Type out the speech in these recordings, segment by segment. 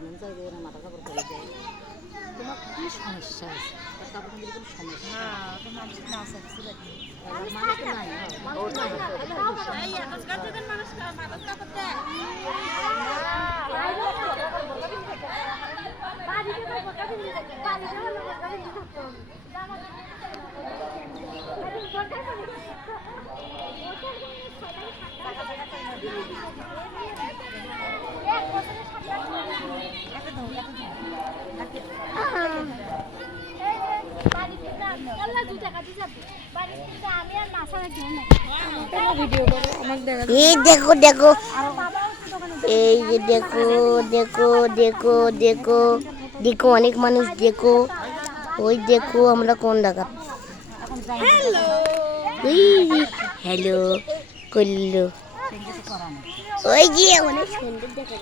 come in চাইবে না মাথা কাপড় পরে যায় তোমার কি সমস্যা আছে কাপড় কাপড় কোনো সমস্যা হ্যাঁ তো মানুষ না আছে মানুষ নাই মানুষ নাই এই আজকাল যখন মানুষ মাথা কাপড় দেয় বাড়িতে তো কথা দিন বাড়িতে হলো কথা দিন থাকতো এই দেখো দেখো এই যে দেখো দেখো দেখো দেখো দেখো অনেক মানুষ দেখো ওই দেখো আমরা কোন জায়গা হ্যালো করলো ওই যে অনেক সুন্দর দেখা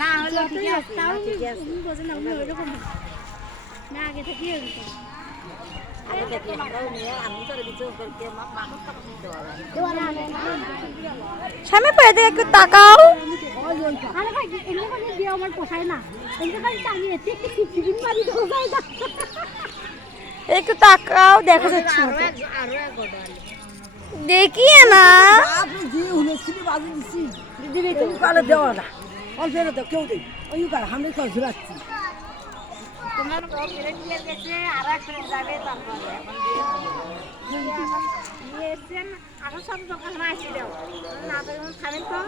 না হলো ঠিক আছে তাও তুমি বোঝো না আমি ওইরকম না আগে থেকে এরকম আগে থেকে আমরাও নিয়ে আমি করে দিতে করতে মানুষ কাপড় দিতে পারবে সামনে পেতে একটু তাকাও আরে ভাই এগুলো মানে দিয়ে আমার পোষায় না এগুলো খালি টাঙিয়ে একটু টিফিন মারি দেবো যাই না একটু তাকাও দেখা যাচ্ছে না দেখিয়ে না আপনি যে হুলস্থুলি বাজি দিচ্ছি দিদি তুমি কালে দেওয়া না অল্প তো কেউ দেই ওই কাল আমি কাল ঝুলাচ্ছি তোমার প্লেট নিয়ে গেছে আর এক প্লেট যাবে তারপরে এখন নিয়ে এসছেন আরো সব দোকান আসছিল না তো খাবেন তো